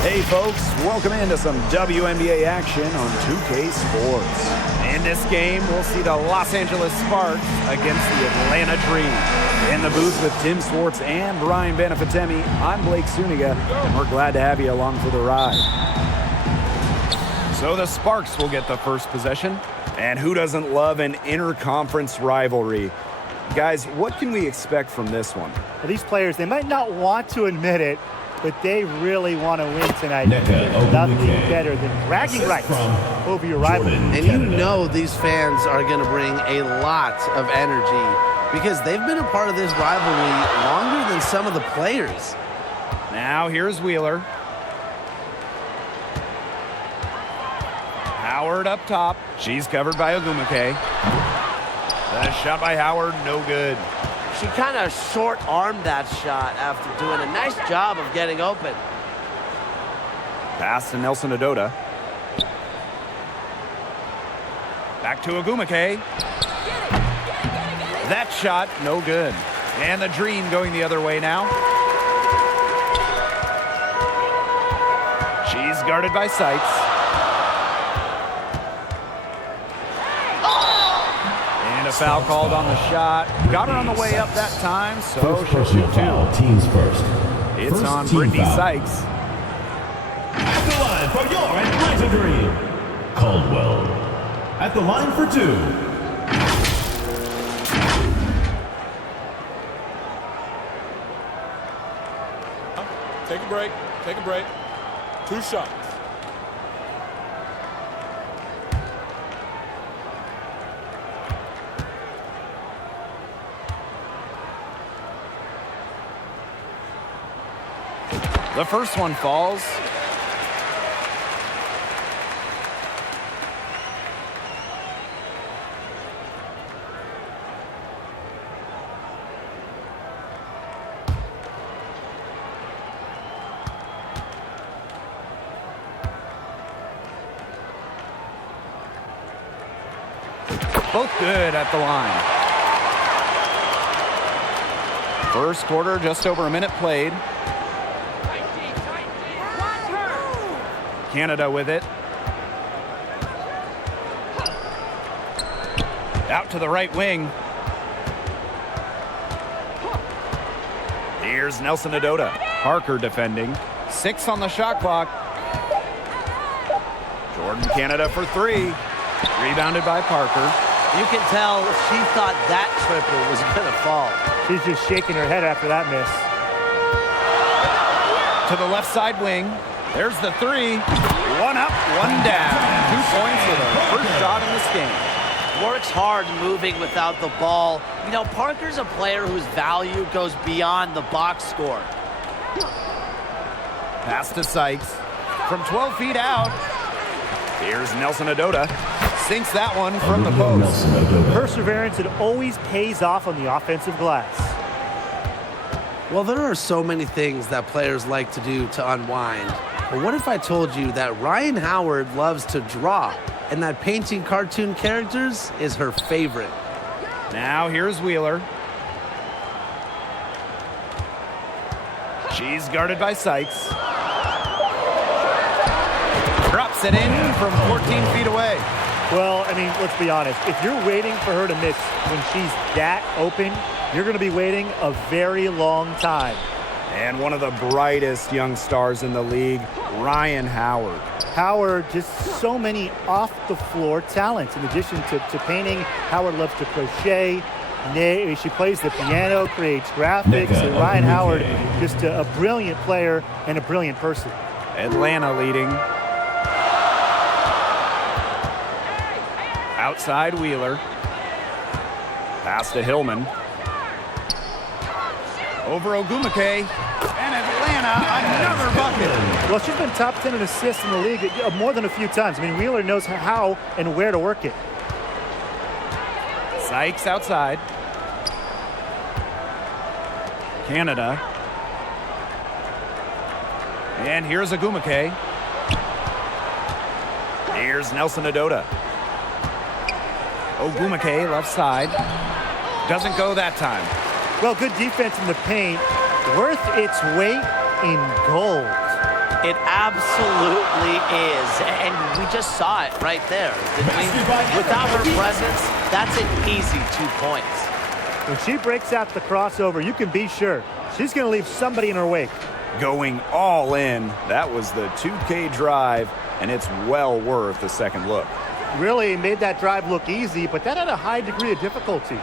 Hey folks, welcome into some WNBA action on 2K Sports. In this game, we'll see the Los Angeles Sparks against the Atlanta Dream. In the booth with Tim Swartz and Brian Benefitemi, I'm Blake Suniga, and we're glad to have you along for the ride. So the Sparks will get the first possession, and who doesn't love an inter-conference rivalry? Guys, what can we expect from this one? Well, these players, they might not want to admit it, but they really want to win tonight. There's nothing better than bragging rights over your rival. And you know these fans are going to bring a lot of energy because they've been a part of this rivalry longer than some of the players. Now here's Wheeler. Howard up top. She's covered by Ogumake. The shot by Howard, no good. She kind of short-armed that shot after doing a nice job of getting open. Pass to Nelson Adota. Back to Ogumake. That shot, no good. And the Dream going the other way now. She's guarded by Sykes. And a foul called on the shot. Got her on the way up that time, so she'll shoot two. Teams first. It's on Brittany Sykes. At the line for your Atlanta Dream, Caldwell. At the line for two. Take a break. Take a break. 2 shots. The first one falls. Both good at the line. First quarter, just over a minute played. Canada with it. Out to the right wing. Here's Nelson Adota. Parker defending. 6 on the shot clock. Jordan Canada for 3. Rebounded by Parker. You can tell she thought that triple was going to fall. She's just shaking her head after that miss. To the left side wing. There's the 3. 1 up, 1 down. 2 points for the first shot in this game. Works hard moving without the ball. You know, Parker's a player whose value goes beyond the box score. Pass to Sykes. From 12 feet out. Here's Nelson Adota. Sinks that one from the post. Perseverance, it always pays off on the offensive glass. Well, there are so many things that players like to do to unwind. But what if I told you that Ryan Howard loves to draw and that painting cartoon characters is her favorite? Now here's Wheeler. She's guarded by Sykes. Drops it in from 14 feet away. Well, I mean, let's be honest. If you're waiting for her to miss when she's that open, you're going to be waiting a very long time. And one of the brightest young stars in the league, Ryan Howard. Howard, just so many off-the-floor talents. In addition to painting, Howard loves to crochet. She plays the piano, creates graphics. And Ryan Howard, just a brilliant player and a brilliant person. Atlanta leading. Outside Wheeler. Pass to Hillman. Over Ogumake. And Atlanta, another bucket. Well, she's been top 10 in assists in the league more than a few times. I mean, Wheeler knows how and where to work it. Sykes outside. Canada. And here's Ogumake. Here's Nelson Adota. Ogumake left side. Doesn't go that time. Well, good defense in the paint. Worth its weight in gold. It absolutely is. And we just saw it right there, didn't we? Without her presence, that's an easy 2 points. When she breaks out the crossover, you can be sure she's going to leave somebody in her wake. Going all in. That was the 2K drive, and it's well worth the second look. Really made that drive look easy, but that had a high degree of difficulty.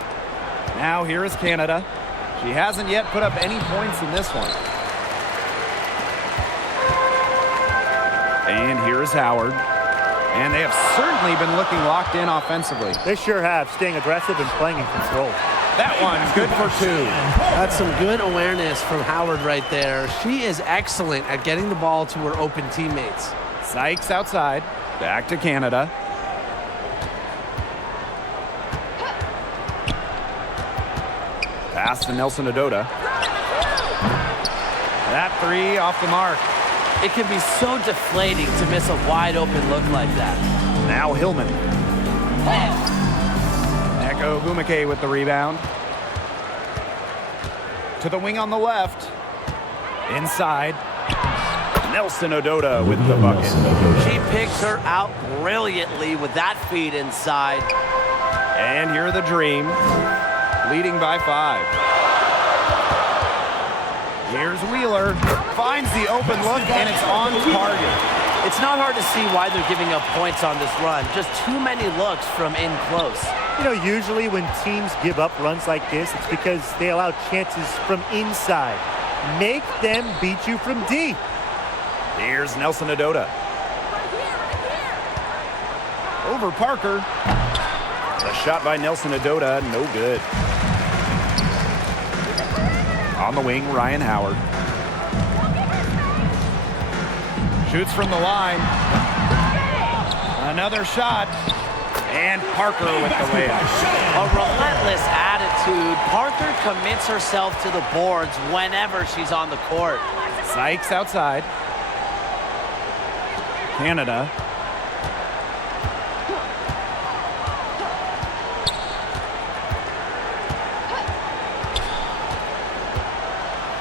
Now here is Canada. She hasn't yet put up any points in this one. And here is Howard. And they have certainly been looking locked in offensively. They sure have, staying aggressive and playing in control. That one, good for 2. That's some good awareness from Howard right there. She is excellent at getting the ball to her open teammates. Sykes outside. Back to Canada. Pass to Nelson Adota. That 3 off the mark. It can be so deflating to miss a wide open look like that. Now Hillman. Echo Gumake with the rebound. To the wing on the left. Inside. Nelson Adota with the bucket. She picks her out brilliantly with that feed inside. And here are the Dream, leading by 5. Here's Wheeler, finds the open look, and it's on target. It's not hard to see why they're giving up points on this run. Just too many looks from in close. You know, usually when teams give up runs like this, it's because they allow chances from inside. Make them beat you from deep. Here's Nelson Adota. Over Parker. A shot by Nelson Adota, no good. On the wing, Ryan Howard. Shoots from the line. Another shot. And Parker with the layup. A relentless attitude. Parker commits herself to the boards whenever she's on the court. Sykes outside. Canada.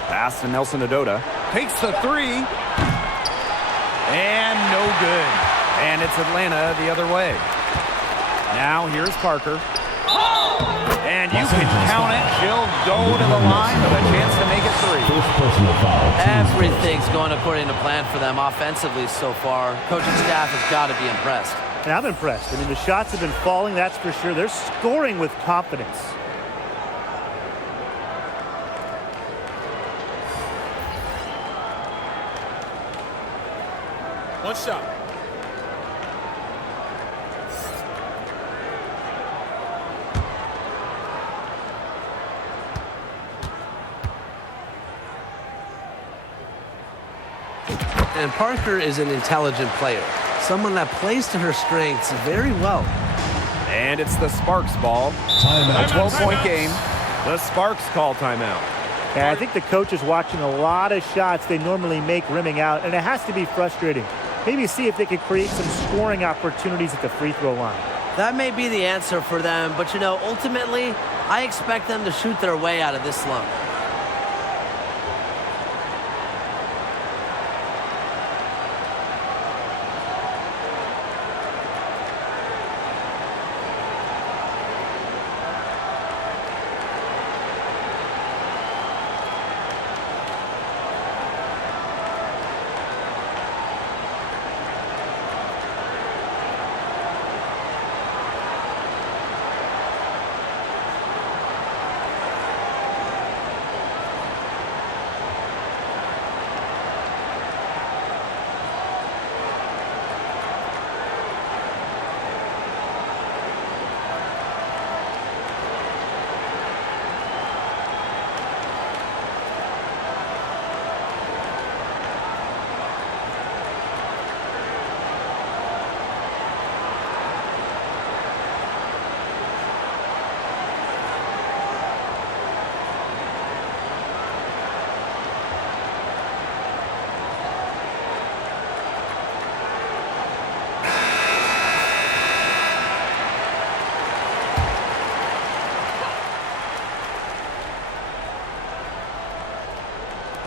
Pass to Nelson Adota. Takes the 3. And no good. And it's Atlanta the other way. Now here's Parker. And you can count it. She'll go to the line with a chance to make it 3. Everything's going according to plan for them offensively so far. Coaching staff has got to be impressed. And I'm impressed. I mean, the shots have been falling, that's for sure. They're scoring with confidence. One shot. And Parker is an intelligent player, someone that plays to her strengths very well. And it's the Sparks ball. Timeout. A 12-point game. The Sparks call timeout. And I think the coach is watching a lot of shots they normally make rimming out, and it has to be frustrating. Maybe see if they could create some scoring opportunities at the free throw line. That may be the answer for them, but you know, ultimately, I expect them to shoot their way out of this slump.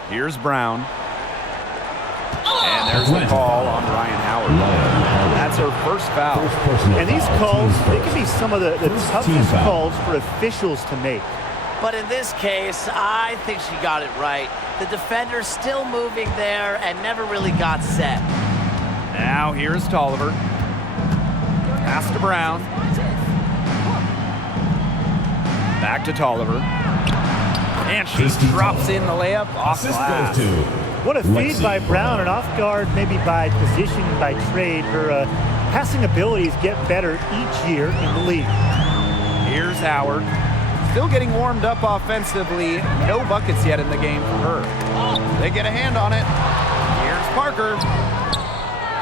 Here's Brown. And there's the call on Ryan Howard. That's her first foul. And these calls, they can be some of the toughest calls for officials to make. But in this case, I think she got it right. The defender's still moving there and never really got set. Now here's Tolliver. Pass to Brown. Back to Tolliver. And she drops in the layup off glass. What a feed by Brown, and off guard, maybe by position, by trade. Her passing abilities get better each year in the league. Here's Howard. Still getting warmed up offensively. No buckets yet in the game for her. They get a hand on it. Here's Parker.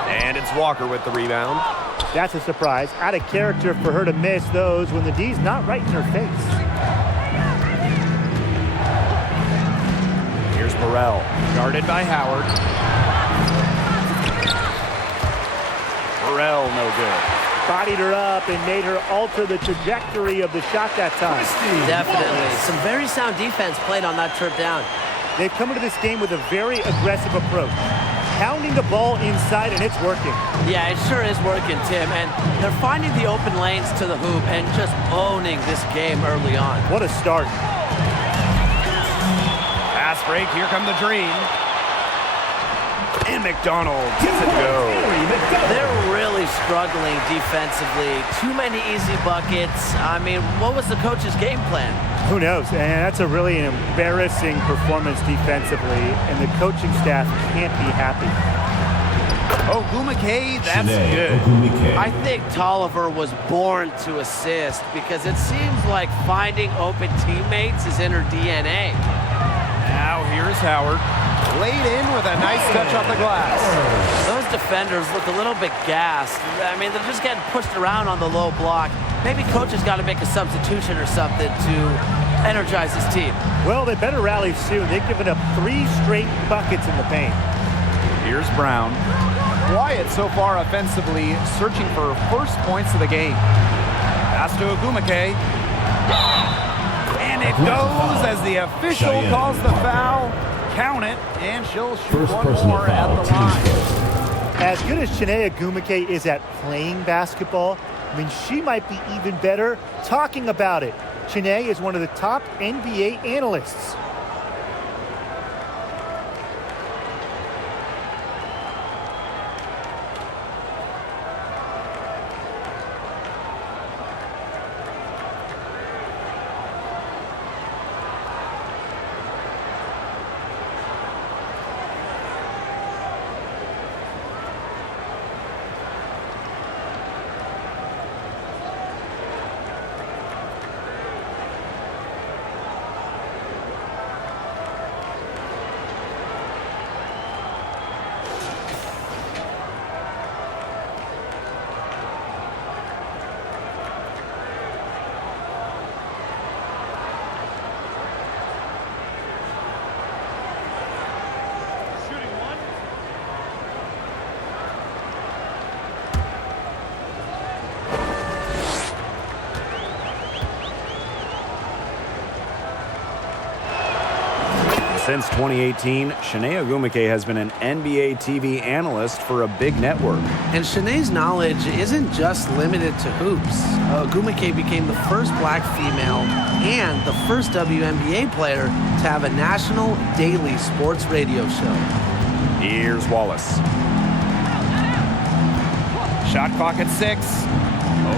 And it's Walker with the rebound. That's a surprise. Out of character for her to miss those when the D's not right in her face. Here's Burrell, guarded by Howard. Burrell, no good. Bodied her up and made her alter the trajectory of the shot that time. Definitely. Some very sound defense played on that trip down. They've come into this game with a very aggressive approach. Pounding the ball inside, and it's working. Yeah, it sure is working, Tim. And they're finding the open lanes to the hoop and just owning this game early on. What a start. Pass break, here come the Dream. And McDonald gets it to go. They're really struggling defensively. Too many easy buckets. I mean, what was the coach's game plan? Who knows? And that's a really embarrassing performance defensively, and the coaching staff can't be happy. Ogumake, that's good. I think Tolliver was born to assist because it seems like finding open teammates is in her DNA. Now here's Howard. Laid in with a nice touch off the glass. Those defenders look a little bit gassed. I mean, they're just getting pushed around on the low block. Maybe coach has got to make a substitution or something to energize his team. Well, they better rally soon. They've given up 3 straight buckets in the paint. Here's Brown. Quiet so far offensively, searching for first points of the game. Pass to Ogumake. And it goes as the official calls the foul. Count it, and she'll shoot one more at the line. As good as Chiney Ogumake is at playing basketball, I mean, she might be even better talking about it. Chiney is one of the top NBA analysts. Since 2018, Chiney Ogumake has been an NBA TV analyst for a big network. And Chiney's knowledge isn't just limited to hoops. Ogumake became the first black female and the first WNBA player to have a national daily sports radio show. Here's Wallace. Shot clock at 6.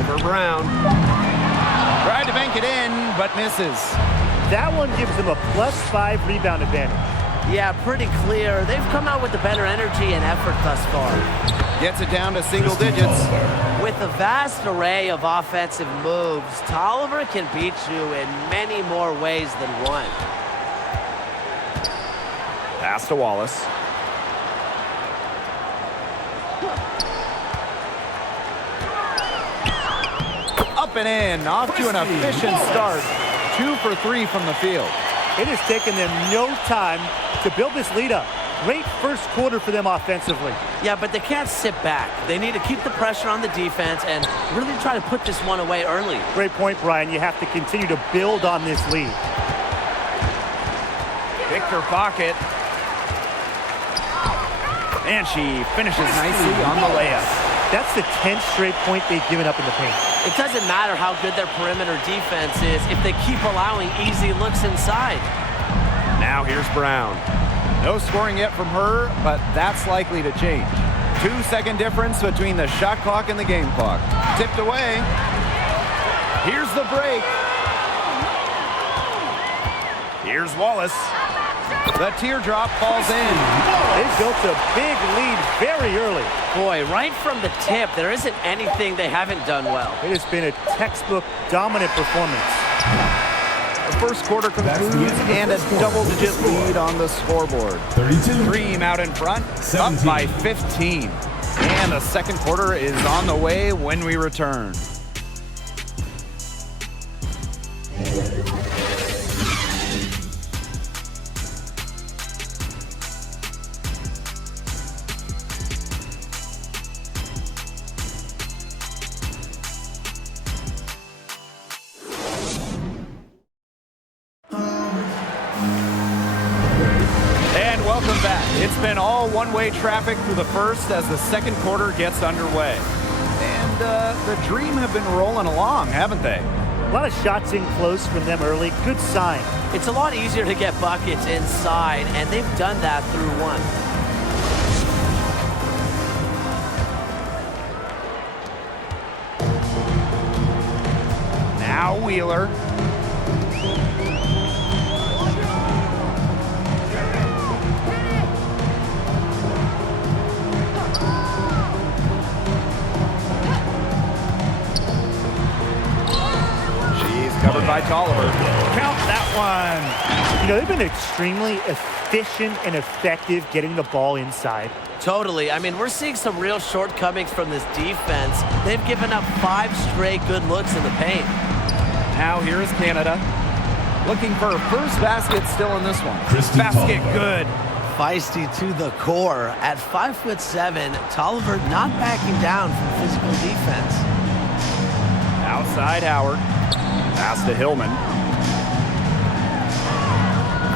Over Brown. Tried to bank it in, but misses. That one gives them a +5 rebound advantage. Yeah, pretty clear. They've come out with the better energy and effort thus far. Gets it down to single digits. With a vast array of offensive moves, Tolliver can beat you in many more ways than one. Pass to Wallace. Up and in, off to an efficient start. 2 for 3 from the field. It has taken them no time to build this lead up. Great first quarter for them offensively. Yeah, but they can't sit back. They need to keep the pressure on the defense and really try to put this one away early. Great point, Brian. You have to continue to build on this lead. Victor Pocket. And she finishes nicely on the layup. That's the 10th straight point they've given up in the paint. It doesn't matter how good their perimeter defense is if they keep allowing easy looks inside. Now here's Brown. No scoring yet from her, but that's likely to change. 2-second difference between the shot clock and the game clock. Tipped away. Here's the break. Here's Wallace. The teardrop falls in. They built a big lead very early. Boy, right from the tip, there isn't anything they haven't done well. It has been a textbook dominant performance. The first quarter concludes and a double-digit lead on the scoreboard. 32. Dream out in front, 17. up by 15. And the second quarter is on the way when we return. And welcome back. It's been all one-way traffic through the first as the second quarter gets underway. And the Dream have been rolling along, haven't they? A lot of shots in close from them early. Good sign. It's a lot easier to get buckets inside, and they've done that through one. Now Wheeler. Covered by Tolliver. Count that one. You know, they've been extremely efficient and effective getting the ball inside. Totally. I mean, we're seeing some real shortcomings from this defense. They've given up 5 straight good looks in the paint. Now here is Canada. Looking for a first basket still in this one. Christy Basket Tolliver. good. Feisty to the core. At 5'7", Tolliver not backing down from physical defense. Outside Howard. Pass to Hillman.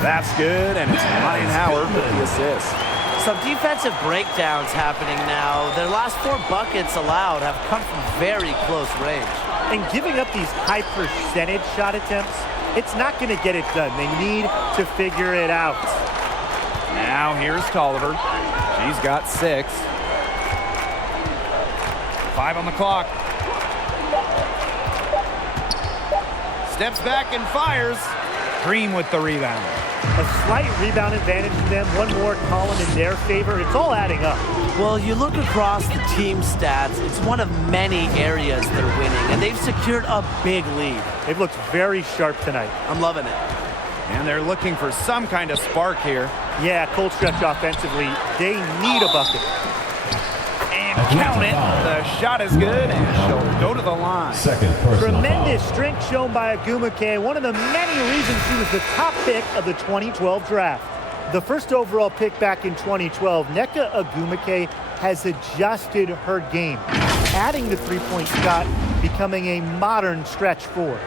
That's good, and it's Ryan Howard with the assist. Some defensive breakdowns happening now. Their last 4 buckets allowed have come from very close range. And giving up these high percentage shot attempts, it's not going to get it done. They need to figure it out. Now here's Tolliver. She's got 6. 5 on the clock. Steps back and fires. Dream with the rebound. A slight rebound advantage for them. One more column in their favor. It's all adding up. Well, you look across the team stats, it's one of many areas they're winning, and they've secured a big lead. They've looked very sharp tonight. I'm loving it. And they're looking for some kind of spark here. Yeah, cold stretch offensively. They need a bucket. And count it. The shot is good, and she'll go to the line. Second personal Tremendous foul. strength shown by Agumake, one of the many reasons she was the top pick of the 2012 draft. The first overall pick back in 2012, Nneka Agumake has adjusted her game, adding the three-point shot, becoming a modern stretch four.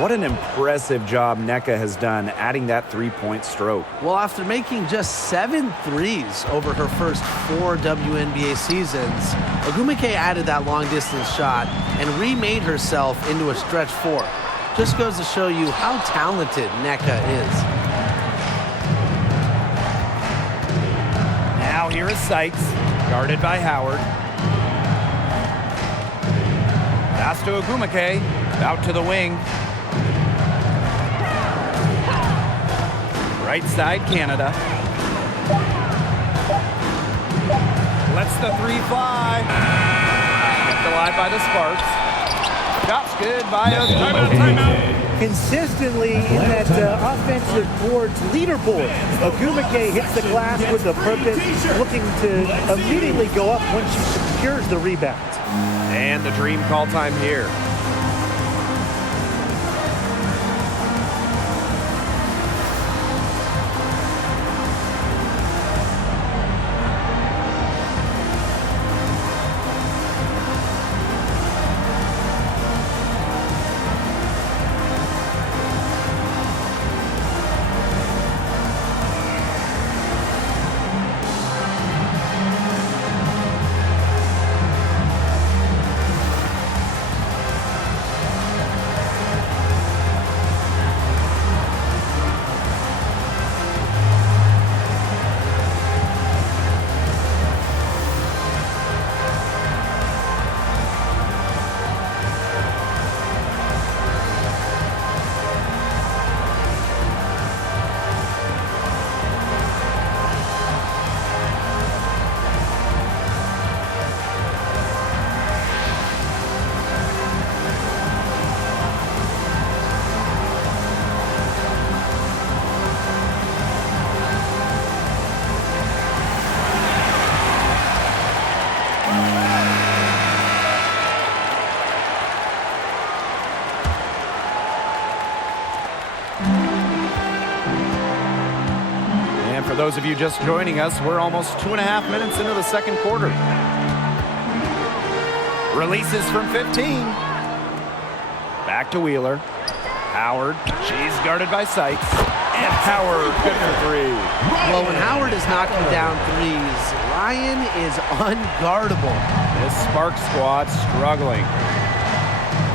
What an impressive job Nneka has done adding that three-point stroke. Well, after making just 7 threes over her first 4 WNBA seasons, Agumake added that long-distance shot and remade herself into a stretch 4. Just goes to show you how talented Nneka is. Now here is Sykes, guarded by Howard. Pass to Agumake, out to the wing. Right side, Canada. Lets the 3 fly. Kept alive by the Sparks. Shot's good by Agumake. Timeout. consistently in that offensive board's leaderboard. Ogumake hits the glass with a purpose, looking to immediately go up once she secures the rebound. And the dream call time here. For those of you just joining us, we're almost 2.5 minutes into the second quarter. Releases from 15. Back to Wheeler. Howard. She's guarded by Sykes. And Howard, good for three. Well, when Howard is knocking down threes, Ryan is unguardable. This Spark squad struggling.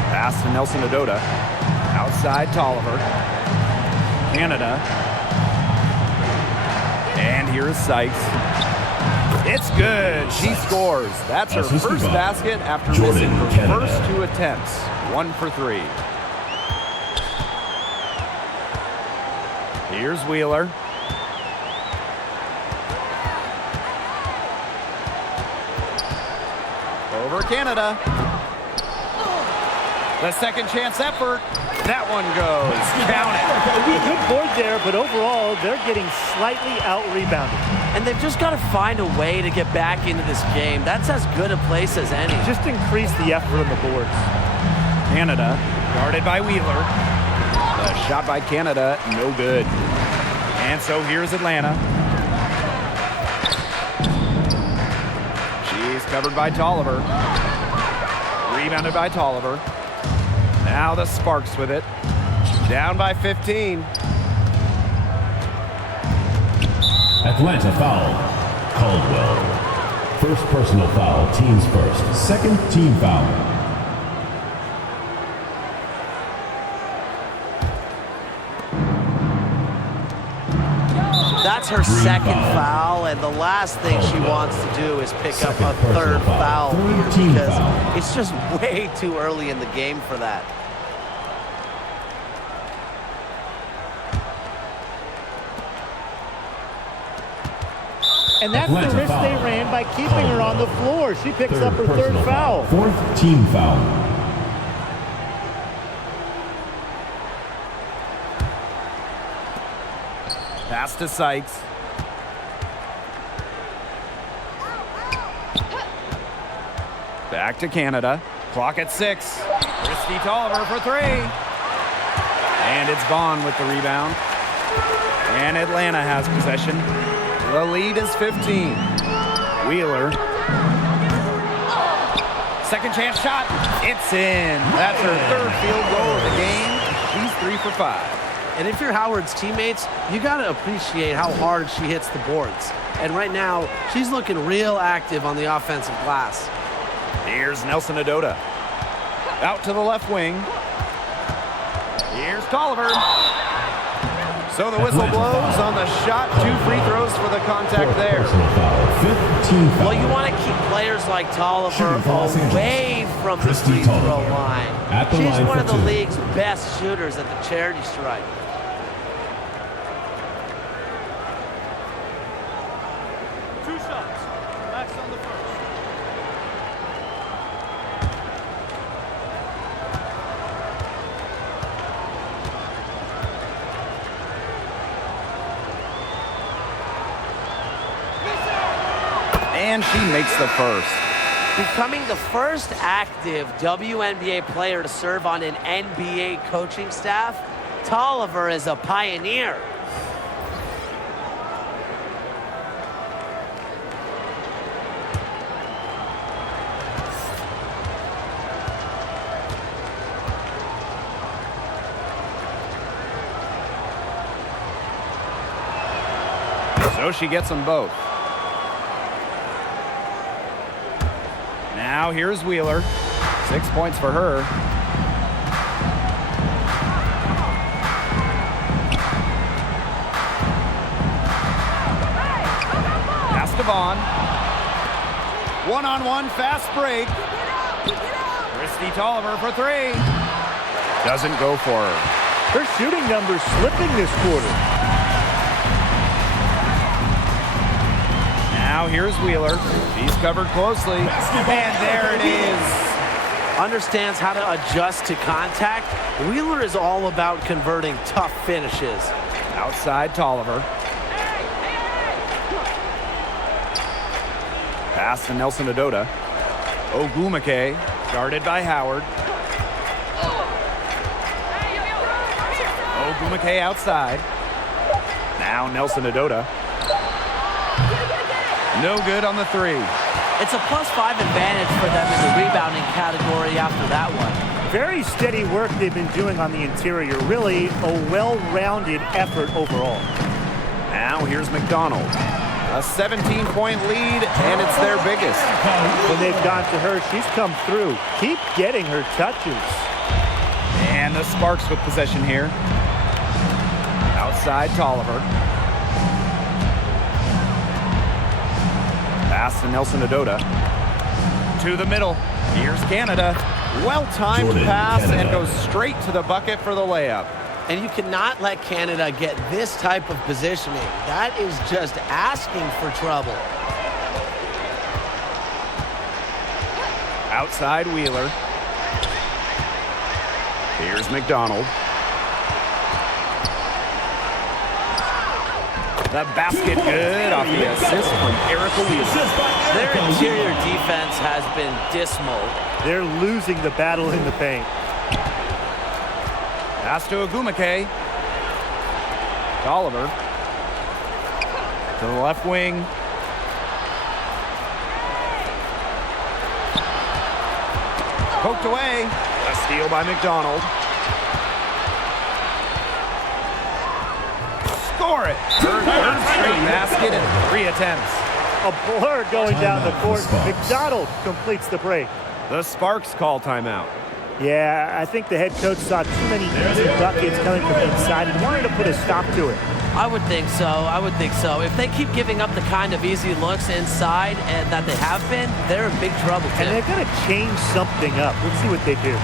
Pass to Nelson Adota. Outside Tolliver. Canada. And here's Sykes. It's good. She scores. That's her first basket after missing her first 2 attempts. 1 for 3. Here's Wheeler. Over Canada. The second chance effort. That one goes. Count it. A good board there, but overall, they're getting slightly out-rebounded. And they've just got to find a way to get back into this game. That's as good a place as any. Just increase the effort on the boards. Canada, guarded by Wheeler. The shot by Canada, no good. And so here's Atlanta. She's covered by Tolliver. Rebounded by Tolliver. Now the Sparks with it. Down by 15. Atlanta foul. Caldwell. First personal foul, teams first. Second team foul. That's her second foul, and the last thing she wants to do is pick up a third foul here because it's just way too early in the game for that. And that's the risk they ran by keeping her on the floor. She picks up her third foul. Fourth team foul. Pass to Sykes. Back to Canada. Clock at 6. Christy Tolliver for 3. And it's Vaughn with the rebound. And Atlanta has possession. The lead is 15. Wheeler. Second chance shot. It's in. That's her third field goal of the game. She's 3 for 5. And if you're Howard's teammates, you got to appreciate how hard she hits the boards. And right now, she's looking real active on the offensive glass. Here's Nelson Adota. Out to the left wing. Here's Tolliver. So the whistle blows on the shot. 2 free throws for the contact there. Well, you want to keep players like Tolliver away from the free throw line. She's one of the league's best shooters at the charity stripe. And she makes the first. Becoming the first active WNBA player to serve on an NBA coaching staff, Tolliver is a pioneer. So she gets them both. Now here's Wheeler. 6 points for her. Pass to Vaughn. One-on-one fast break. Christy Tolliver for three. Doesn't go for her. Her shooting numbers slipping this quarter. Now here's Wheeler. She's covered closely. And there it is. Understands how to adjust to contact. Wheeler is all about converting tough finishes. Outside Tolliver. Pass to Nelson Adota. Ogumake, guarded by Howard. Ogumake outside. Now Nelson Adota. No good on the three. It's a +5 advantage for them in the rebounding category after that one. Very steady work they've been doing on the interior. Really a well-rounded effort overall. Now here's McDonald. A 17-point lead, and it's their biggest. When they've gone to her, she's come through. Keep getting her touches. And the Sparks with possession here. Outside Tolliver. Pass to Nelson Adota. To the middle. Here's Canada. Well-timed pass and goes straight to the bucket for the layup. And you cannot let Canada get this type of positioning. That is just asking for trouble. Outside Wheeler. Here's McDonald. The basket good off the assist from Erica Wheeler. Their interior defense has been dismal. They're losing the battle in the paint. Pass to Ogumake. Tolliver. To the left wing. Poked away. A steal by McDonald. Score it. Third straight basket in 3 attempts. A blur going down the court. McDonald completes the break. The Sparks call timeout. Yeah, I think the head coach saw too many easy buckets coming from inside and wanted to put a stop to it. I would think so. I would think so. If they keep giving up the kind of easy looks inside and that they have been, they're in big trouble, Tim. And they're going to change something up. Let's see what they do.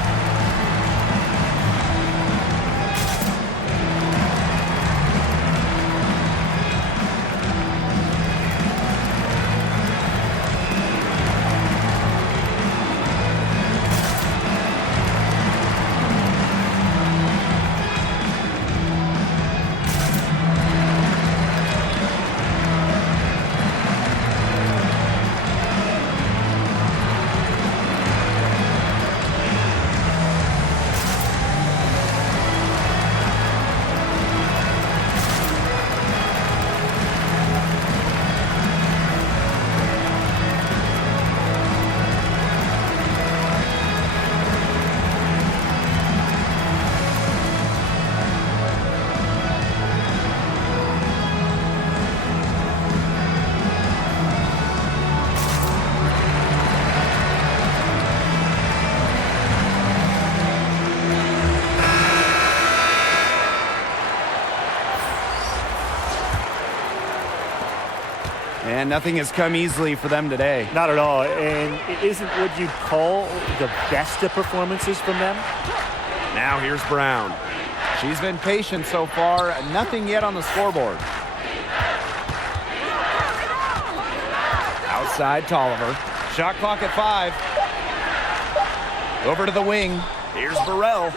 And nothing has come easily for them today. Not at all. And it isn't what you'd call the best of performances from them. Now here's Brown. She's been patient so far. Nothing yet on the scoreboard. Outside Tolliver. Shot clock at 5. Over to the wing. Here's Burrell.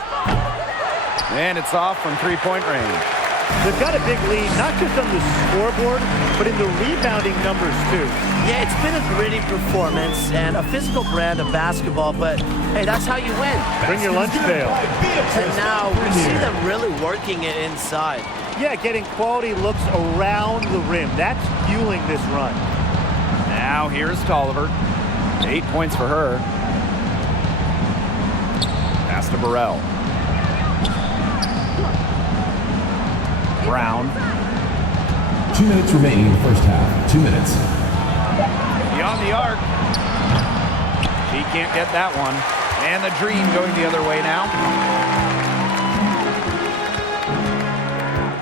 And it's off from 3-point range. They've got a big lead, not just on the scoreboard, but in the rebounding numbers, too. Yeah, it's been a gritty performance and a physical brand of basketball, but hey, that's how you win. Bring your lunch pail. And now we see them really working it inside. Yeah, getting quality looks around the rim. That's fueling this run. Now here's Tolliver. 8 points for her. Pass to Burrell. Brown. 2 minutes remaining in the first half. 2 minutes. Beyond the arc. She can't get that one. And the Dream going the other way now.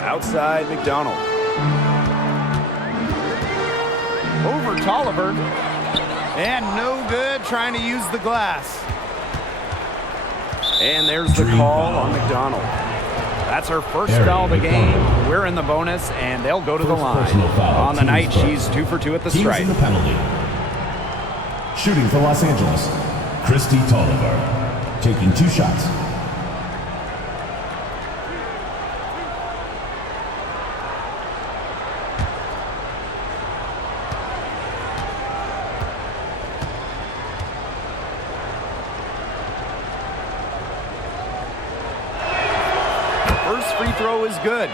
Outside McDonald. Over Tolliver. And no good trying to use the glass. And there's the call on McDonald. That's her first foul of the game. We're in the bonus, and they'll go to the line. On the night, she's 2 for 2 at the stripe. The penalty. Shooting for Los Angeles, Christy Tolliver, taking 2 shots. Free throw is good.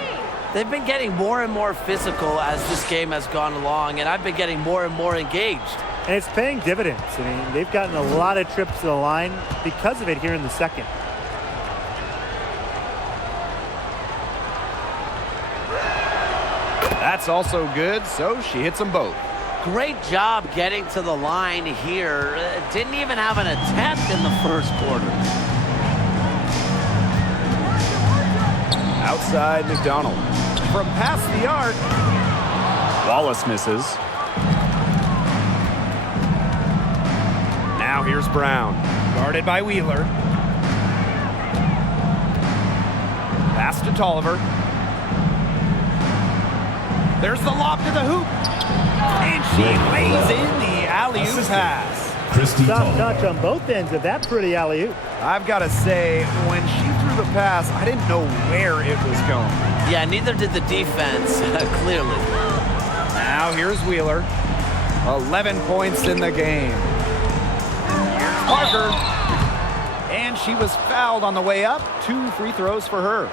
They've been getting more and more physical as this game has gone along, and I've been getting more and more engaged. And it's paying dividends. I mean, they've gotten a lot of trips to the line because of it here in the second. That's also good, so she hits them both. Great job getting to the line here. Didn't even have an attempt in the first quarter. Outside McDonald. From past the arc. Wallace misses. Now here's Brown. Guarded by Wheeler. Pass to Tolliver. There's the lob to the hoop. And she lays in the alley-oop pass. Top notch on both ends of that pretty alley-oop. I've got to say, when she threw the pass, I didn't know where it was going. Yeah, neither did the defense, clearly. Now here's Wheeler. 11 points in the game. Here's Parker. And she was fouled on the way up. 2 free throws for her.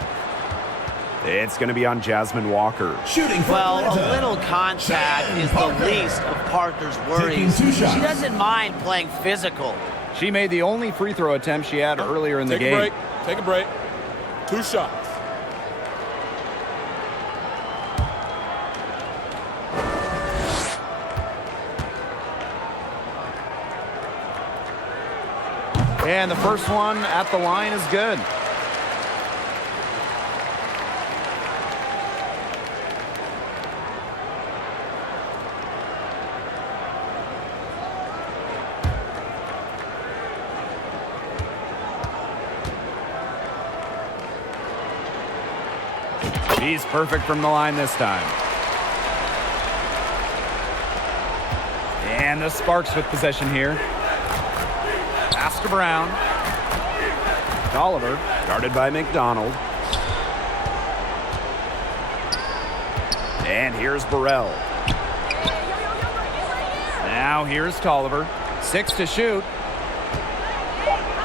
It's going to be on Jasmine Walker. Shooting for Well, Atlanta. a little contact is the least of Parker's worries. Taking 2 shots. She doesn't mind playing physical. She made the only free throw attempt she had earlier in the game. Take a break. 2 shots. And the first one at the line is good. He's perfect from the line this time. And the Sparks with possession here. Pass to Brown. Tolliver, guarded by McDonald. And here's Burrell. Now here's Tolliver. 6 to shoot.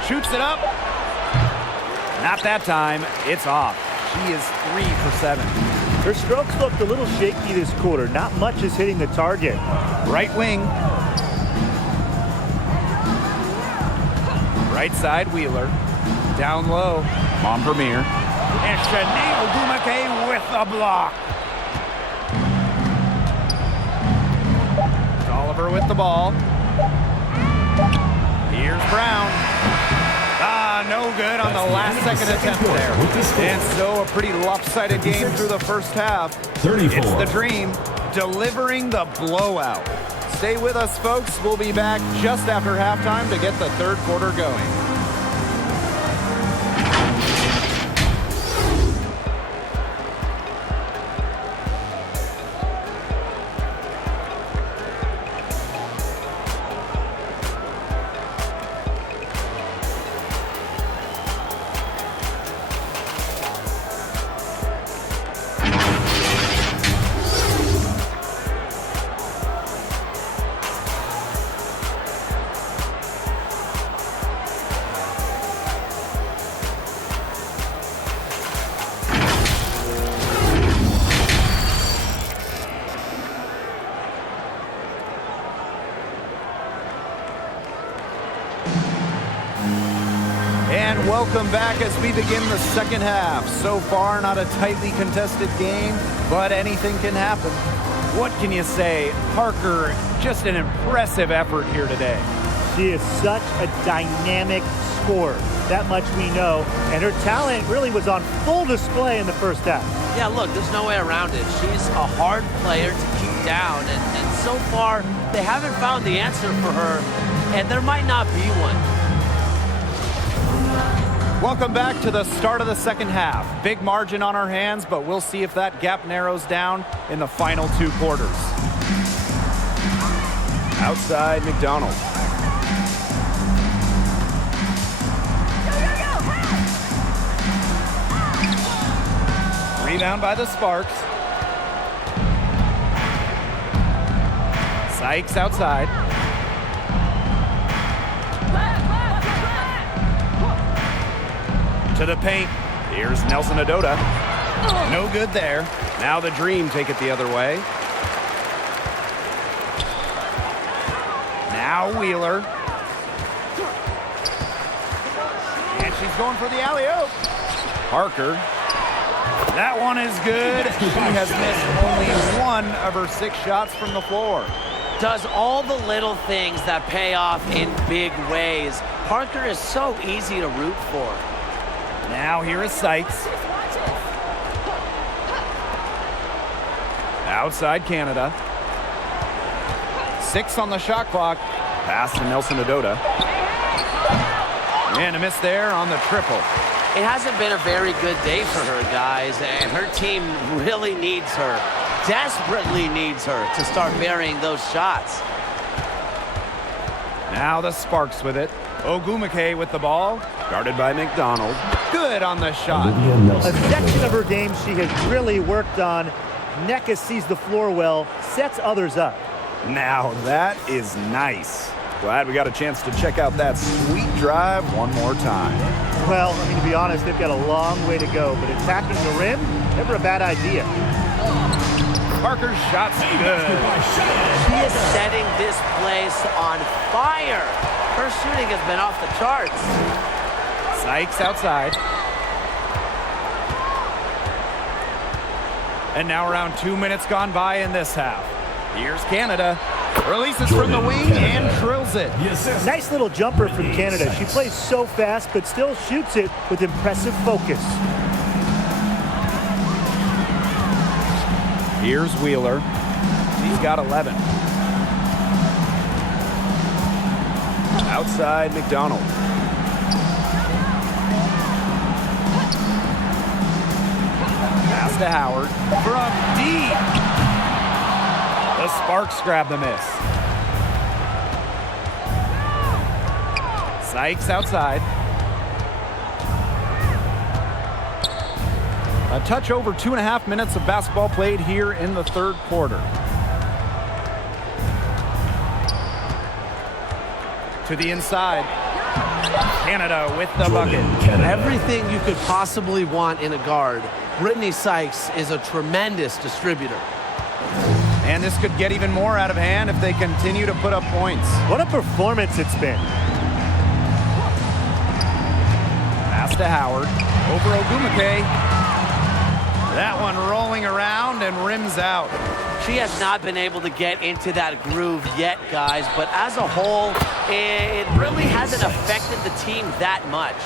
Shoots it up. Not that time. It's off. She is 3 for 7. Her strokes looked a little shaky this quarter. Not much is hitting the target. Right wing. Right side, Wheeler. Down low. Montpremier. And Chanel Dumake with the block. Tolliver with the ball. Here's Brown. No good on the last second attempt there. And so a pretty lopsided game through the first half. 34. It's the Dream delivering the blowout. Stay with us, folks. We'll be back just after halftime to get the third quarter going. And welcome back as we begin the second half. So far, not a tightly contested game, but anything can happen. What can you say? Parker, just an impressive effort here today. She is such a dynamic scorer. That much we know. And her talent really was on full display in the first half. Yeah, look, there's no way around it. She's a hard player to keep down. And so far, they haven't found the answer for her. And there might not be one. Welcome back to the start of the second half. Big margin on our hands, but we'll see if that gap narrows down in the final 2 quarters. Outside McDonald. Rebound by the Sparks. Sykes outside. To the paint. Here's Nelson Adota. No good there. Now the Dream take it the other way. Now Wheeler. And she's going for the alley-oop. Parker. That one is good. She has missed only 1 of her 6 shots from the floor. Does all the little things that pay off in big ways. Parker is so easy to root for. Now here is Sykes. Outside Canada. 6 on the shot clock. Pass to Nelson Adota. And a miss there on the triple. It hasn't been a very good day for her, guys, and her team really needs her, desperately needs her to start burying those shots. Now the Sparks with it. Ogumake with the ball. Guarded by McDonald. Good on the shot. A section of her game she has really worked on. Nneka sees the floor well, sets others up. Now that is nice. Glad we got a chance to check out that sweet drive one more time. Well, I mean, to be honest, they've got a long way to go, but attacking the rim, never a bad idea. Parker's shot's good. She is setting this place on fire. Her shooting has been off the charts. Sykes outside. And now around 2 minutes gone by in this half. Here's Canada. Releases from the wing and drills it. Nice little jumper from Canada. She plays so fast, but still shoots it with impressive focus. Here's Wheeler. She's got 11. Outside McDonald. Pass to Howard. From deep. The Sparks grab the miss. Sykes outside. A touch over 2.5 minutes of basketball played here in the third quarter. To the inside. Canada with the bucket. Everything you could possibly want in a guard. Brittany Sykes is a tremendous distributor. And this could get even more out of hand if they continue to put up points. What a performance it's been. Pass to Howard. Over Ogumake. That one rolling around and rims out. She has not been able to get into that groove yet, guys, but as a whole, it really hasn't affected the team that much.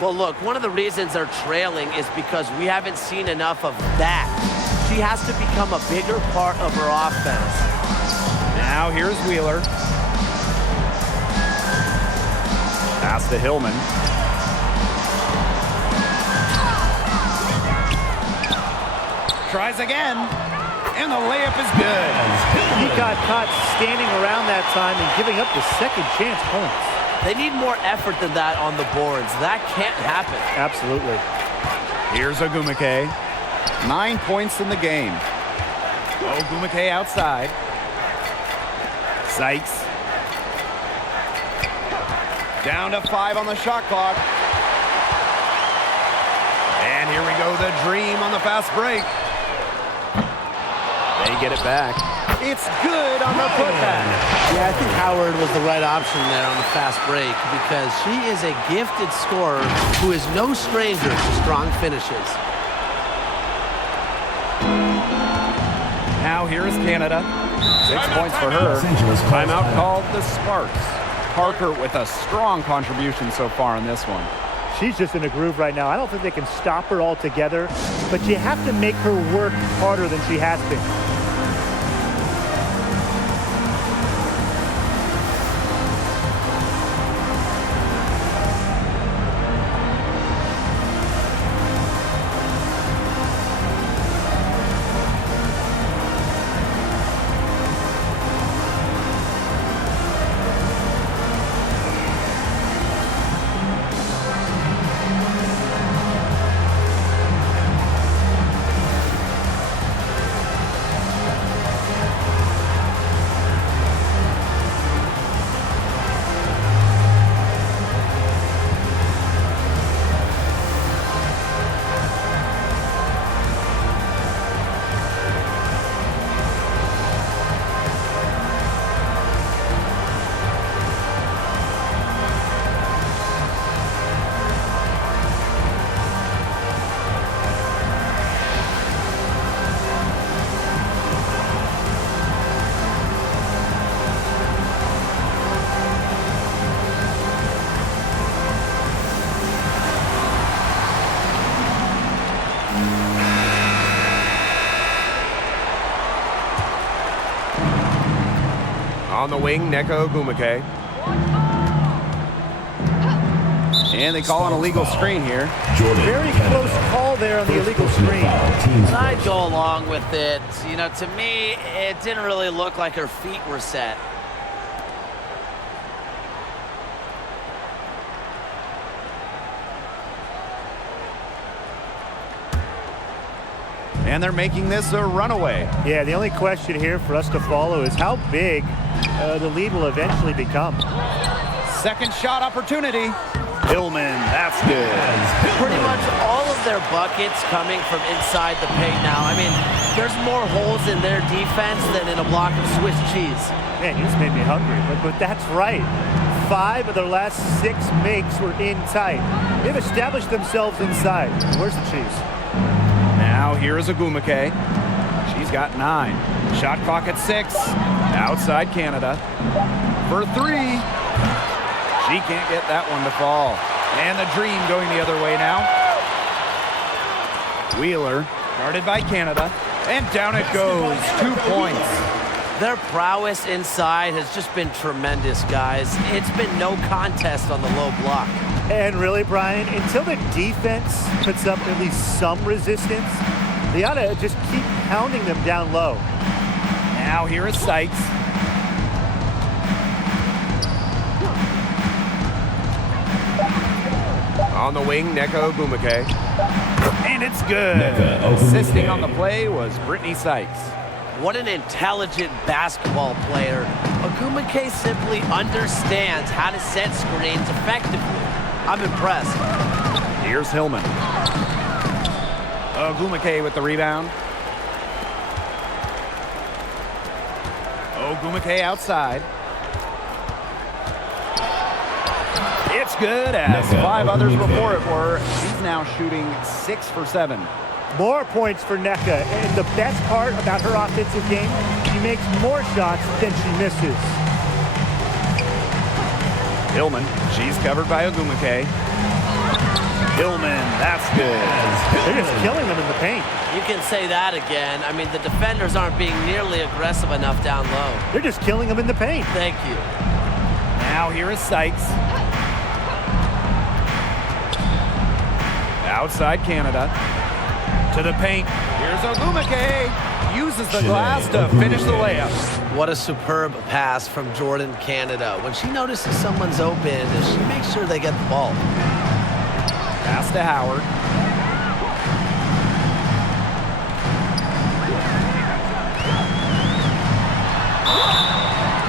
Well, look, one of the reasons they're trailing is because we haven't seen enough of that. She has to become a bigger part of her offense. Now here's Wheeler. Pass to Hillman. Tries again, and the layup is good. He got caught standing around that time and giving up the second chance points. They need more effort than that on the boards. That can't happen. Absolutely. Here's Ogumake. 9 points in the game. Ogumake outside. Sykes. Down to 5 on the shot clock. And here we go, the Dream on the fast break. They get it back. It's good on the putback. Yeah, I think Howard was the right option there on the fast break because she is a gifted scorer who is no stranger to strong finishes. Now here is Canada. 6 points for her. Timeout called the Sparks. Parker with a strong contribution so far in this one. She's just in a groove right now. I don't think they can stop her altogether, but you have to make her work harder than she has been. On the wing, Neko Ogumake. And they call an illegal screen here. Very close call there on the illegal screen. I'd go along with it. You know, to me, it didn't really look like her feet were set. And they're making this a runaway. Yeah, the only question here for us to follow is how big the lead will eventually become. Second shot opportunity. Hillman, that's good. Pretty much all of their buckets coming from inside the paint now. I mean, there's more holes in their defense than in a block of Swiss cheese. Man, you just made me hungry, but that's right. 5 of their last 6 makes were in tight. They've established themselves inside. Where's the cheese? Now here is Ogumake. She's got 9. Shot clock at 6. Outside Canada. For 3. She can't get that one to fall. And the dream going the other way now. Wheeler, guarded by Canada. And down it goes. 2 points. Their prowess inside has just been tremendous, guys. It's been no contest on the low block. And really, Brian, until the defense puts up at least some resistance, they ought to just keep pounding them down low. Now here is Sykes. On the wing, Neko Ogumake. And it's good. Assisting on the play was Brittany Sykes. What an intelligent basketball player. Ogumake simply understands how to set screens effectively. I'm impressed. Here's Hillman. Ogumake with the rebound. Ogumake outside. It's good, as 5 others before it were. She's now shooting 6 for 7. More points for Nneka, and the best part about her offensive game, she makes more shots than she misses. Hillman, she's covered by Ogumake. Hillman, that's good. They're just killing them in the paint. You can say that again. I mean, the defenders aren't being nearly aggressive enough down low. They're just killing them in the paint. Thank you. Now here is Sykes. Outside Canada. To the paint. Here's Ogumake. Uses the glass to finish the layup. What a superb pass from Jordan Canada. When she notices someone's open, she makes sure they get the ball. Pass to Howard.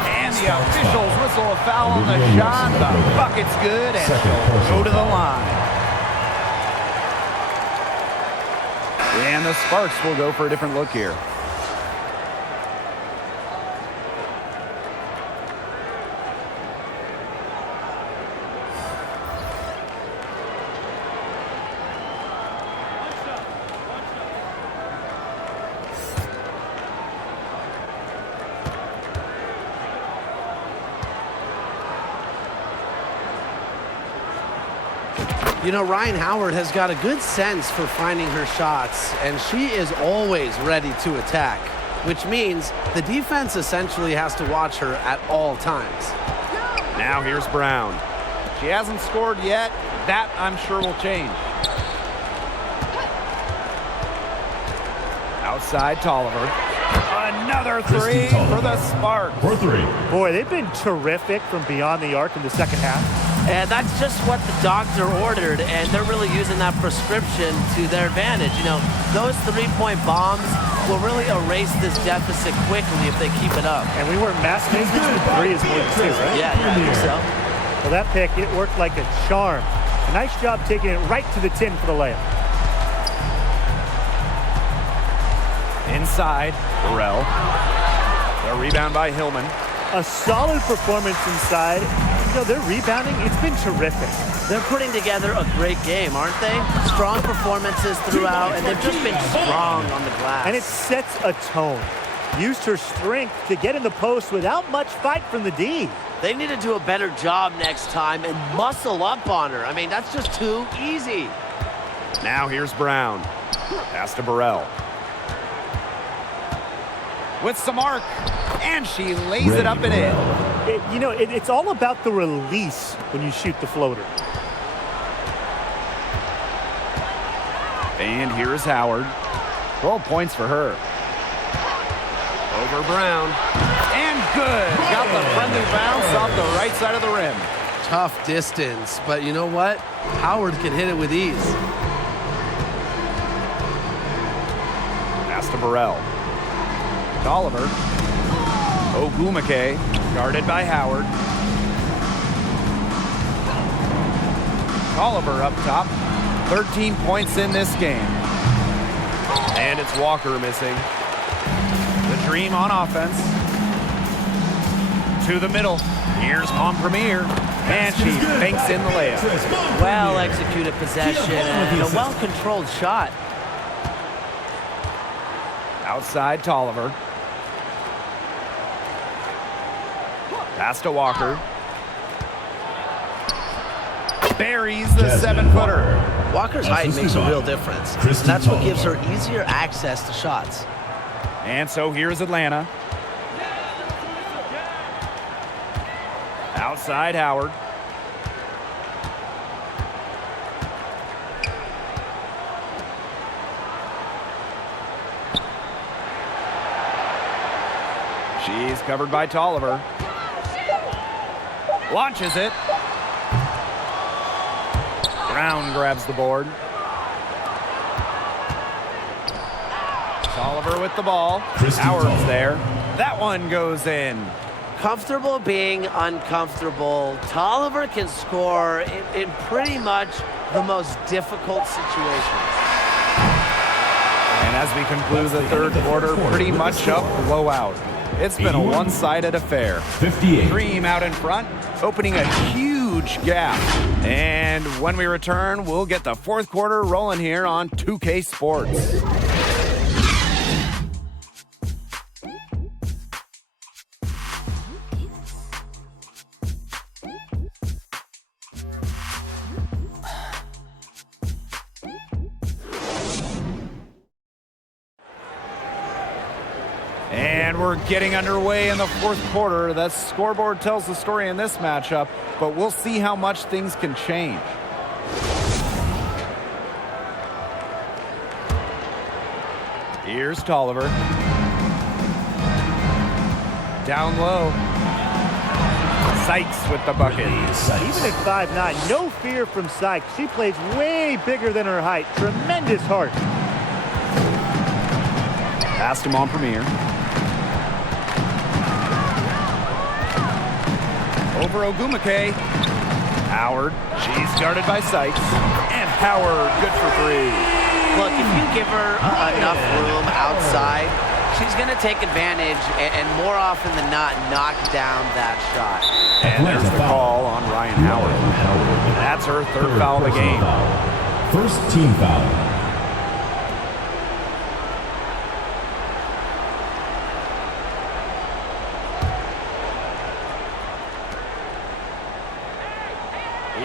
And the officials whistle a foul on the shot. The bucket's good, and she'll go to the line. And the Sparks will go for a different look here. You know, Ryan Howard has got a good sense for finding her shots, and she is always ready to attack, which means the defense essentially has to watch her at all times. Now here's Brown. She hasn't scored yet. That, I'm sure, will change. Outside Tolliver. Another three for the Sparks. For three. Boy, they've been terrific from beyond the arc in the second half. And that's just what the doctor ordered, and they're really using that prescription to their advantage. You know, those three-point bombs will really erase this deficit quickly if they keep it up. And we weren't mass makers with three is more than two, right? Yeah, I think so. Well, that pick, it worked like a charm. A nice job taking it right to the tin for the layup. Inside, Burrell. The rebound by Hillman. A solid performance inside. You know, their rebounding, it's been terrific. They're putting together a great game, aren't they? Strong performances throughout, and they've just been strong on the glass. And it sets a tone. Used her strength to get in the post without much fight from the D. They need to do a better job next time and muscle up on her. I mean, that's just too easy. Now here's Brown. Pass to Burrell. With some arc, and she lays it up and in. It's all about the release when you shoot the floater. And here's Howard. 12 points for her. Over Brown. And good. Got the friendly bounce off the right side of the rim. Tough distance, but you know what? Howard can hit it with ease. Pass to Burrell. Tolliver. Ogumake, guarded by Howard. Tolliver up top. 13 points in this game. And it's Walker missing. The Dream on offense. To the middle. Here's Montpremier. And she banks in the layup. Well-executed possession and a well-controlled shot. Outside Tolliver. Pass to Walker. Buries the 7-footer. Walker's height makes a real difference. That's what gives her easier access to shots. And so here's Atlanta. Outside Howard. She's covered by Tolliver. Launches it. Brown grabs the board. Tolliver with the ball. Howard's there. That one goes in. Comfortable being uncomfortable. Tolliver can score in pretty much the most difficult situations. And as we conclude the third quarter, pretty much a blowout. It's been a one-sided affair. 58. Dream out in front, opening a huge gap. And when we return, we'll get the fourth quarter rolling here on 2K Sports. And we're getting underway in the fourth quarter. The scoreboard tells the story in this matchup, but we'll see how much things can change. Here's Tolliver. Down low. Sykes with the bucket. Even at 5'9", no fear from Sykes. She plays way bigger than her height. Tremendous heart. Pass to Montpremier. Over Ogumake. Howard. She's guarded by Sykes. And Howard, good for three. Look, if you give her enough room outside, she's going to take advantage and more often than not knock down that shot. And there's the call on Ryan Howard. That's her third foul of the game. First team foul.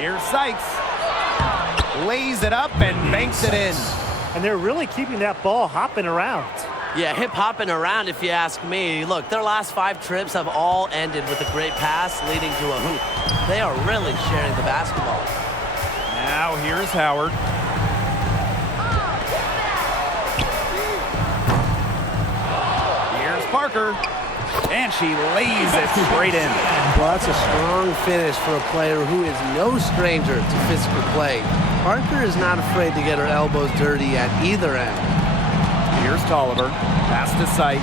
Here's Sykes. lays it up and banks it in. And they're really keeping that ball hopping around. Yeah, hip-hopping around if you ask me. Look, their last 5 trips have all ended with a great pass leading to a hoop. They are really sharing the basketball. Now here's Howard. Here's Parker. And she lays it straight in. Well, that's a strong finish for a player who is no stranger to physical play. Parker is not afraid to get her elbows dirty at either end. Here's Tolliver. Pass to Sykes.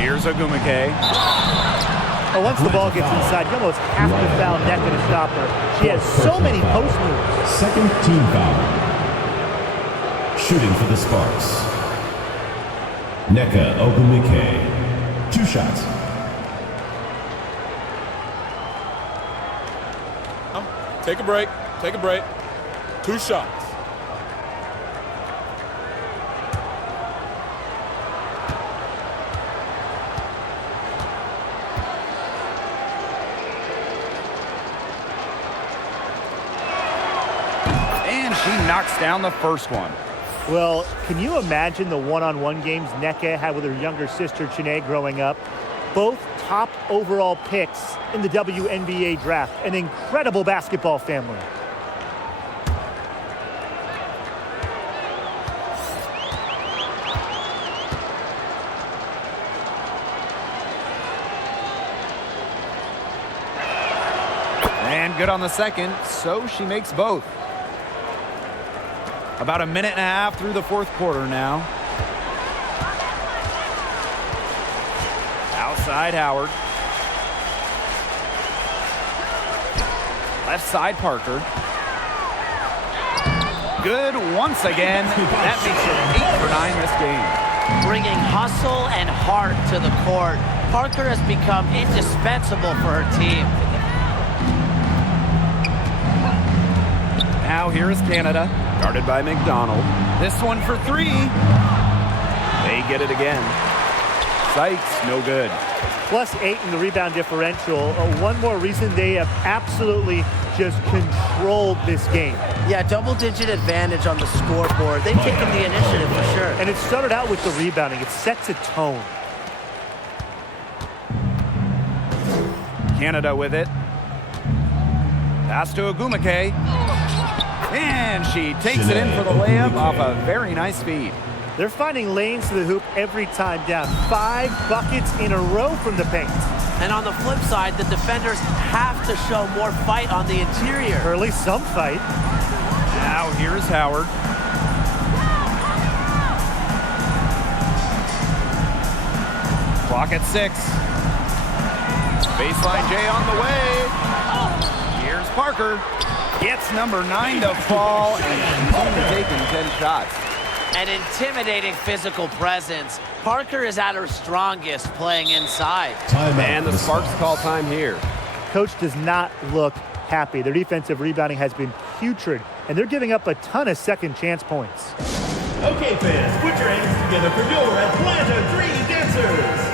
Here's Ogumike. Oh, once the ball gets inside, you almost have to foul Nneka to stop her. She has so many post moves. Second team foul. Shooting for the Sparks. Nneka Ogumike. 2 shots. Take a break. Take a break. 2 shots. And she knocks down the first one. Well, can you imagine the one-on-one games Nneka had with her younger sister, Chiney, growing up? Both top overall picks in the WNBA draft. An incredible basketball family. And good on the second, so she makes both. About a minute and a half through the 4th quarter now. Outside Howard. Left side Parker. Good once again. That makes it 8 for 9 this game. Bringing hustle and heart to the court. Parker has become indispensable for her team. Now here is Canada, guarded by McDonald. This one for 3. They get it again. Sykes, no good. +8 in the rebound differential. One more reason they have absolutely just controlled this game. Yeah, double-digit advantage on the scoreboard. They've taken the initiative for sure. And it started out with the rebounding. It sets a tone. Canada with it. Pass to Ogumike. And she takes it in for the layup off a very nice feed. They're finding lanes to the hoop every time down. 5 buckets in a row from the paint. And on the flip side, the defenders have to show more fight on the interior. Or at least some fight. Now here's Howard. Clock at 6. Baseline J on the way. Here's Parker. Gets number 9 to fall, and she's only taken 10 shots. An intimidating physical presence. Parker is at her strongest playing inside. And the Sparks call time here. Coach does not look happy. Their defensive rebounding has been putrid, and they're giving up a ton of second chance points. Okay, fans, put your hands together for your Atlanta 3 dancers.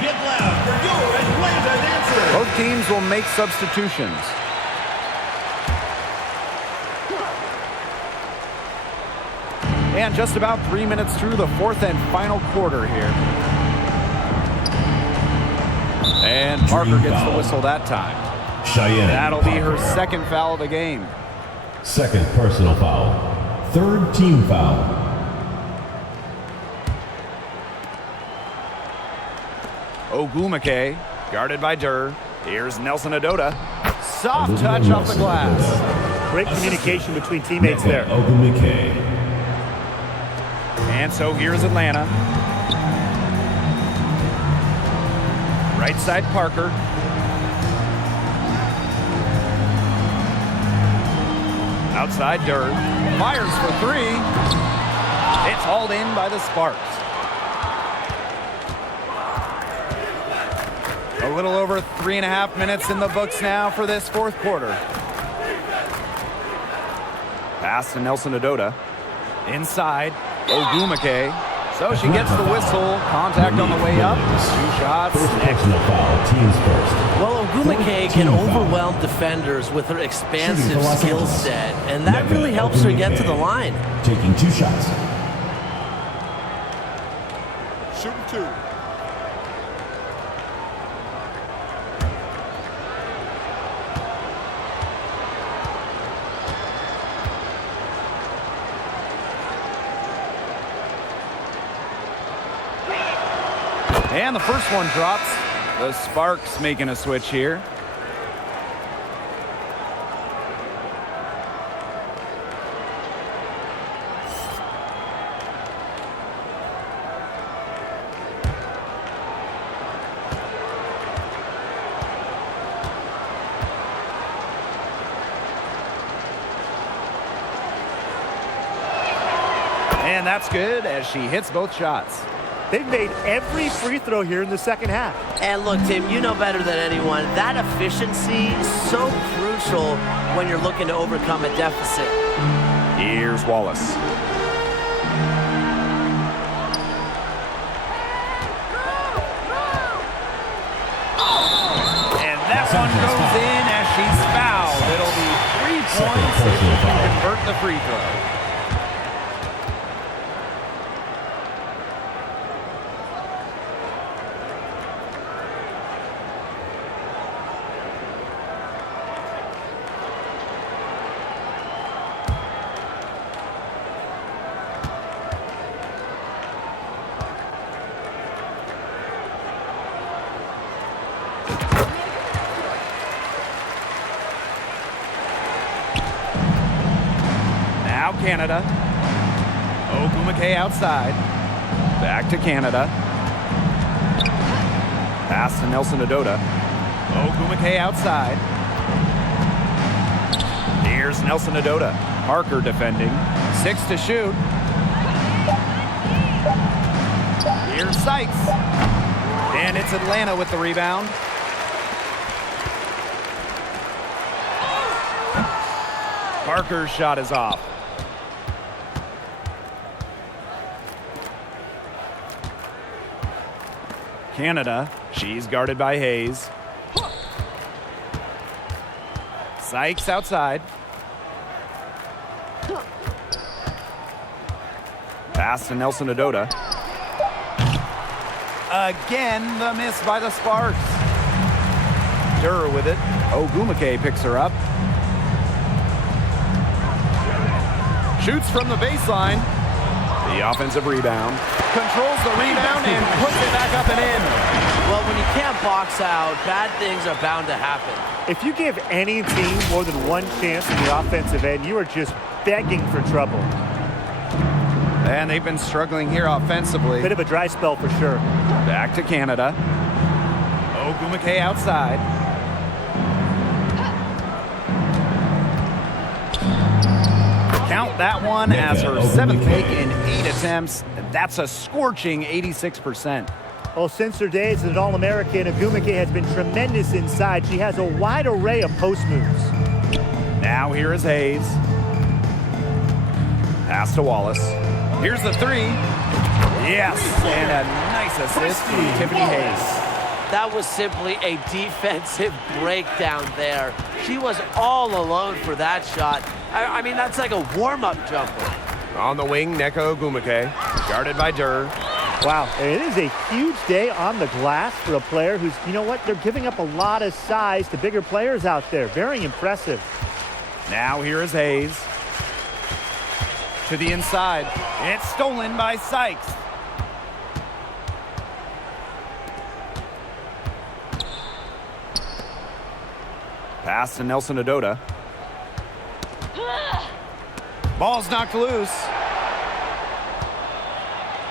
Get loud for your Atlanta dancers. Both teams will make substitutions. And just about 3 minutes through the fourth and final quarter here. And Parker gets the whistle that time. Cheyenne That'll be her Parker. second foul of the game. Second personal foul. Third team foul. Ogumake, guarded by Durr. Here's Nelson Adota. Soft touch off the glass. Great communication between teammates there. Ogumake. And so here's Atlanta. Right side Parker. Outside Durr. Fires for three. It's hauled in by the Sparks. A little over 3.5 minutes in the books now for this fourth quarter. Pass to Nelson Adota. Inside, Ogumake. So she gets the whistle. Contact on the way up. 2 shots. First Next. personal foul. Teams first. Well, Ogumake can Team foul. overwhelm defenders with her expansive Shooting for Los skill Angeles. set, and that Mecca really helps her get to the Ogumake. line. Taking 2 shots. Shooting 2. And the first one drops. The Sparks making a switch here. And that's good as she hits both shots. They've made every free throw here in the second half. And look, Tim, you know better than anyone, that efficiency is so crucial when you're looking to overcome a deficit. Here's Wallace. And that one goes in as she's fouled. It'll be 3 points if she can convert the free throw. Now Canada. Ogumake outside. Back to Canada. Pass to Nelson Adota. Ogumake outside. Here's Nelson Adota. Parker defending. 6 to shoot. Here's Sykes. And it's Atlanta with the rebound. Parker's shot is off. Canada, she's guarded by Hayes. Sykes outside. Pass to Nelson Adota. Again, the miss by the Sparks. Durr with it. Ogumake picks her up. Shoots from the baseline. The offensive rebound. Controls the rebound and puts it back up and in. Well, when you can't box out, bad things are bound to happen. If you give any team more than one chance in the offensive end, you are just begging for trouble. And they've been struggling here offensively. Bit of a dry spell for sure. Back to Canada. Ogumake outside. Count that one as her 7th make in 8 attempts. That's a scorching 86%. Well, since her days as an All-American, Ogumake has been tremendous inside. She has a wide array of post moves. Now here is Hayes. Pass to Wallace. Here's the 3. Yes, and a nice assist from Tiffany Hayes. That was simply a defensive breakdown there. She was all alone for that shot. I mean, that's like a warm-up jumper. On the wing, Neko Ogumake, guarded by Durr. Wow, it is a huge day on the glass for a player who's, you know what, they're giving up a lot of size to bigger players out there. Very impressive. Now here is Hayes. To the inside. It's stolen by Sykes. Pass to Nelson Adota. Ball's knocked loose.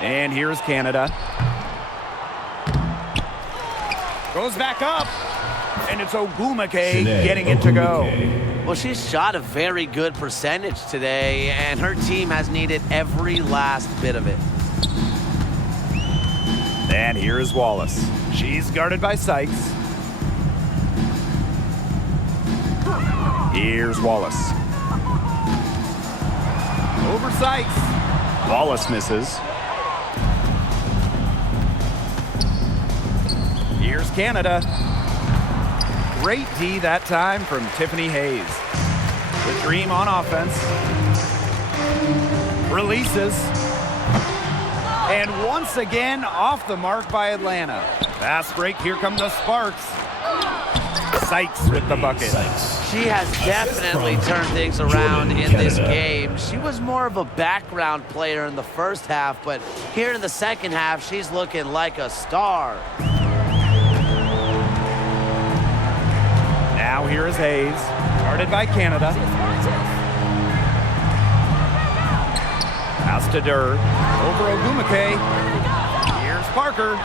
And here's Canada. Goes back up. And it's Ogumake getting it to go. Well, she's shot a very good percentage today, and her team has needed every last bit of it. And here is Wallace. She's guarded by Sykes. Here's Wallace. Over Sykes. Wallace misses. Here's Canada. Great D that time from Tiffany Hayes. The Dream on offense. Releases. And once again, off the mark by Atlanta. Fast break, here come the Sparks. Sykes with the bucket. She has definitely turned things around in this game. She was more of a background player in the first half, but here in the second half, she's looking like a star. Now here is Hayes, guarded by Canada. Pass to Durr, over Ogumake. Here's Parker.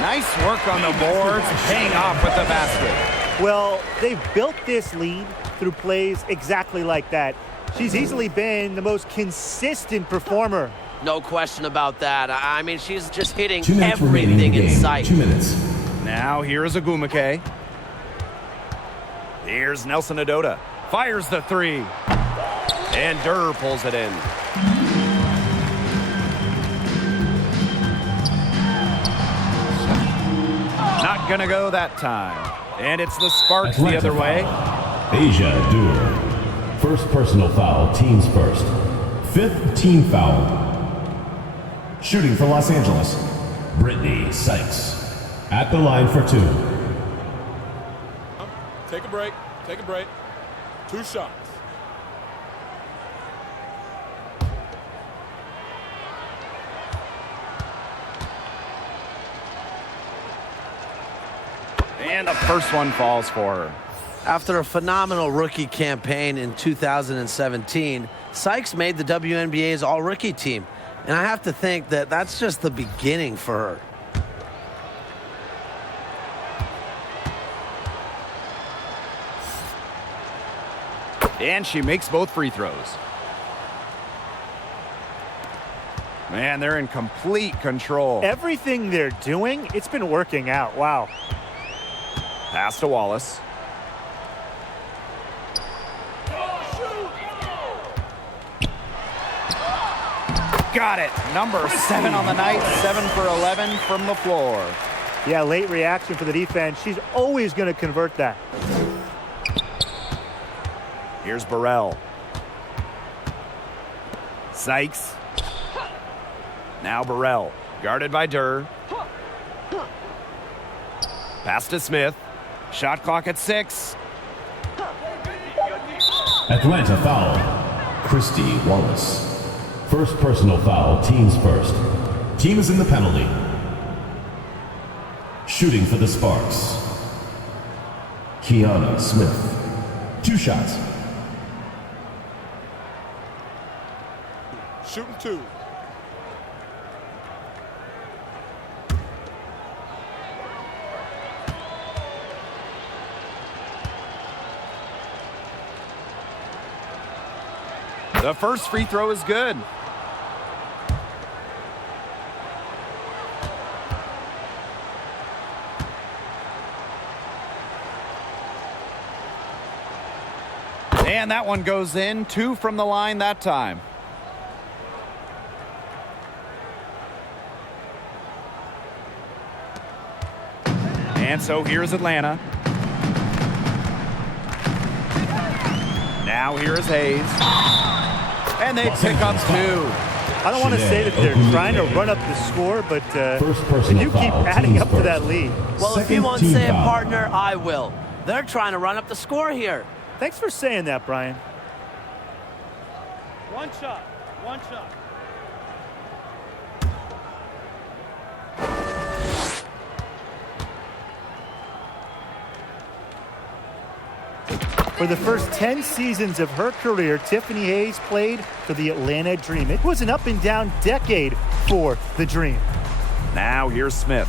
Nice work on the boards, paying off with the basket. Well, they've built this lead through plays exactly like that. She's easily been the most consistent performer. No question about that. I mean, she's just hitting 2 minutes remaining everything in in the game. sight. 2 minutes. Now here is Ogumake. Here's Nelson Adota. Fires the three. And Durr pulls it in. Not gonna go that time. And it's the Sparks the other way. Asia Dur. First personal foul, teams first. 5th team foul. Shooting for Los Angeles, Brittany Sykes. At the line for 2. Take a break. Take a break. 2 shots. And the first one falls for her. After a phenomenal rookie campaign in 2017, Sykes made the WNBA's all-rookie team. And I have to think that that's just the beginning for her. And she makes both free throws. Man, they're in complete control. Everything they're doing, it's been working out. Wow. Pass to Wallace. Got it. Number 7 on the night. 7 for 11 from the floor. Yeah, late reaction for the defense. She's always going to convert that. Here's Burrell. Sykes. Now Burrell. Guarded by Durr. Pass to Smith. Shot clock at 6. Atlanta foul, Christy Wallace. First personal foul, teams first. Team is in the penalty. Shooting for the Sparks, Kiana Smith. 2 shots. Shooting 2. The first free throw is good. And that one goes in. 2 from the line that time. And so here's Atlanta. Now here is Hayes. And they pick up 2. I don't want to say that they're trying to run up the score, but they do keep adding up to that lead. Well, if you won't say it, partner, I will. They're trying to run up the score here. Thanks for saying that, Brian. One shot. For the first 10 seasons of her career, Tiffany Hayes played for the Atlanta Dream. It was an up-and-down decade for the Dream. Now here's Smith.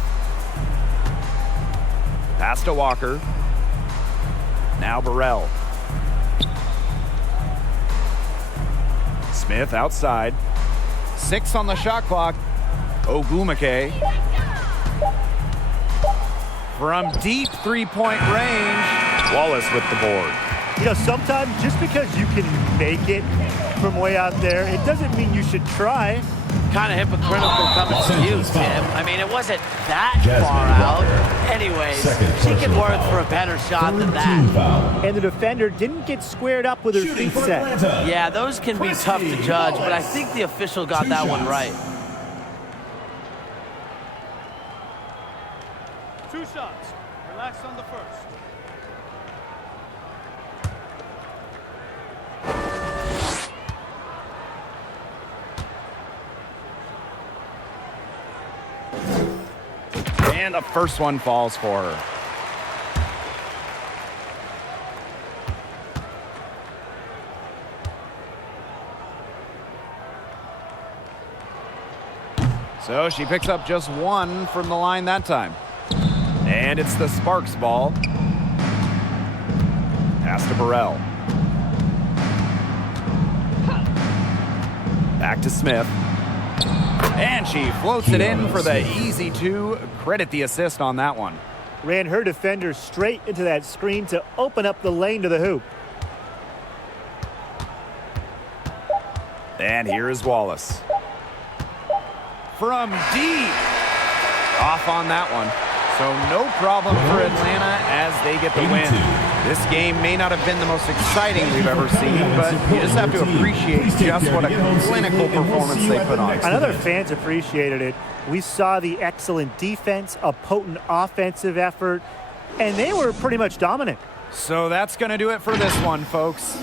Pass to Walker. Now Burrell. Smith outside. 6 on the shot clock. Ogumake. From deep three-point range, Wallace with the board. You know, sometimes just because you can make it from way out there, it doesn't mean you should try. Kind of hypocritical coming from you, Tim. I mean, it wasn't that far out. Anyways, she can work for a better shot than that. And the defender didn't get squared up with her feet set. Yeah, those can be tough to judge, but I think the official got that one right. 2 shots. Relax on the first. And the first one falls for her. So she picks up just 1 from the line that time. And it's the Sparks ball. Pass to Burrell. Back to Smith. And she floats it in for the easy 2. Credit the assist on that one. Ran her defender straight into that screen to open up the lane to the hoop. And here is Wallace. From deep. Off on that one. So no problem for Atlanta as they get the win. This game may not have been the most exciting we've ever seen, but you just have to appreciate just what a clinical performance they put on. I know their fans appreciated it. We saw the excellent defense, a potent offensive effort, and they were pretty much dominant. So that's going to do it for this one, folks.